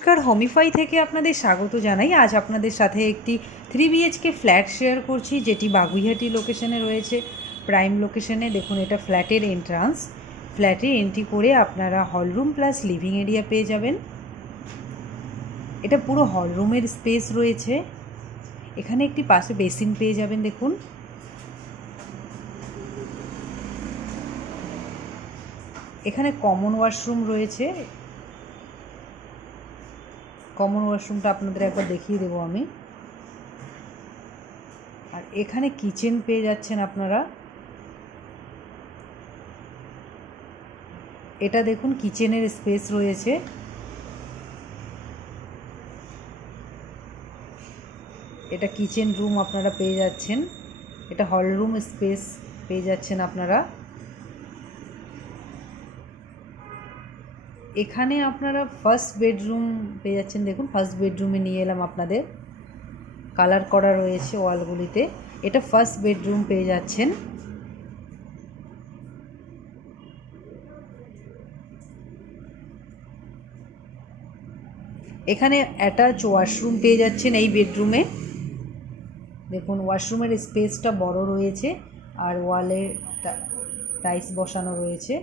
নমস্কার, হোমিফাই থেকে আপনাদের স্বাগত জানাই। আজ আপনাদের সাথে একটি 3 BHK ফ্ল্যাট শেয়ার করছি, যেটি বাগুইহাটি লোকেশনে রয়েছে, প্রাইম লোকেশনে। দেখুন, এটা ফ্ল্যাটের এন্ট্রান্স। ফ্ল্যাটে এন্ট্রি করে আপনারা হলরুম প্লাস লিভিং এরিয়া পেয়ে যাবেন। এটা পুরো হলরুমের স্পেস রয়েছে। এখানে একটি পাশে বেসিন পেয়ে যাবেন। দেখুন, এখানে কমন ওয়াশরুম রয়েছে। কমন ওয়াশরুমটা আপনাদের একবার দেখিয়ে দেবো আমি। আর এখানে কিচেন পেয়ে যাচ্ছেন আপনারা। এটা দেখুন, কিচেনের স্পেস রয়েছে। এটা কিচেন রুম আপনারা পেয়ে যাচ্ছেন। এটা হলরুম স্পেস পেয়ে যাচ্ছেন আপনারা। এখানে আপনারা ফার্স্ট বেডরুম পেয়ে যাচ্ছেন। দেখুন, ফার্স্ট বেডরুমে নিয়ে এলাম আপনাদের। কালার করা রয়েছে ওয়ালগুলিতে। এটা ফার্স্ট বেডরুম পেয়ে যাচ্ছেন। এখানে অ্যাটাচ ওয়াশরুম পেয়ে যাচ্ছেন এই বেডরুমে। দেখুন, ওয়াশরুমের স্পেসটা বড় রয়েছে আর ওয়ালে টাইলস বসানো রয়েছে।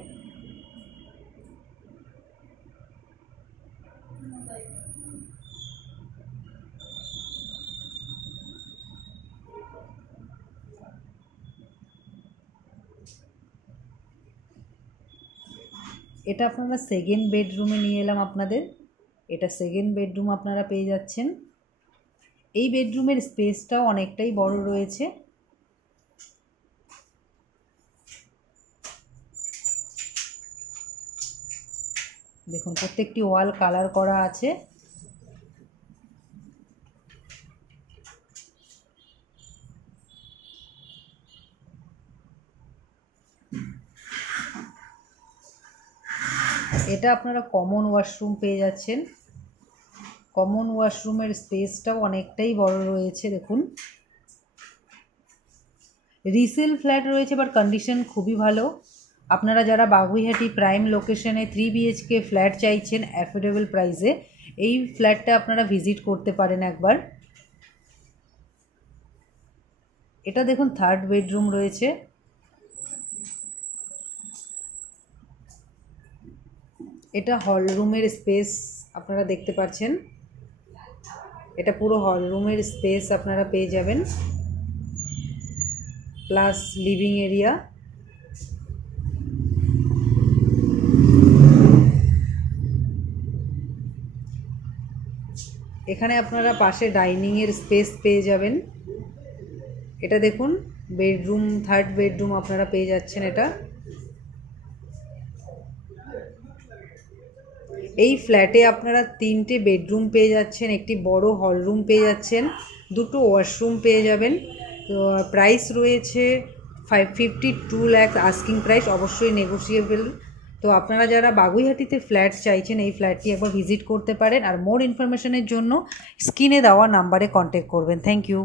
এটা আপনারা সেকেন্ড বেডরুমে নিয়ে এলাম আপনাদের। এটা সেকেন্ড বেডরুম আপনারা পেয়ে যাচ্ছেন। এই বেডরুমের স্পেসটাও অনেকটাই বড় রয়েছে। দেখুন, প্রত্যেকটি ওয়াল কালার করা আছে। এটা আপনারা কমন ওয়াশরুম পেয়ে যাচ্ছেন। কমন ওয়াশরুমের স্পেসটাও অনেকটাই বড় রয়েছে। দেখুন, রিসেল ফ্ল্যাট রয়েছে, বাট কন্ডিশন খুবই ভালো। আপনারা যারা বাগুইহাটি প্রাইম লোকেশনে 3 BHK ফ্ল্যাট চাইছেন অ্যাফোর্ডেবল প্রাইসে, এই ফ্ল্যাটটা আপনারা ভিজিট করতে পারেন একবার। এটা দেখুন, থার্ড বেডরুম রয়েছে। এটা হলরুমের স্পেস আপনারা দেখতে পাচ্ছেন। এটা পুরো হলরুমের স্পেস আপনারা পেয়ে যাবেন, প্লাস লিভিং এরিয়া। এখানে আপনারা পাশে ডাইনিংয়ের স্পেস পেয়ে যাবেন। এটা দেখুন, বেডরুম, থার্ড বেডরুম আপনারা পেয়ে যাচ্ছেন। এটা এই ফ্ল্যাটে আপনারা 3টে বেডরুম পেয়ে যাচ্ছেন, একটি বড় হলরুম পেয়ে যাচ্ছেন, 2টো ওয়াশরুম পেয়ে যাবেন। তো প্রাইস রয়েছে 52 লাখ আস্কিং প্রাইস, অবশ্যই নেগোসিয়েবল। তো আপনারা যারা বাগুইহাটিতে ফ্ল্যাট চাইছেন, এই ফ্ল্যাটটি একবার ভিজিট করতে পারেন। আর মোর ইনফরমেশনের জন্য স্ক্রিনে দেওয়া নাম্বারে কন্ট্যাক্ট করবেন। Thank you.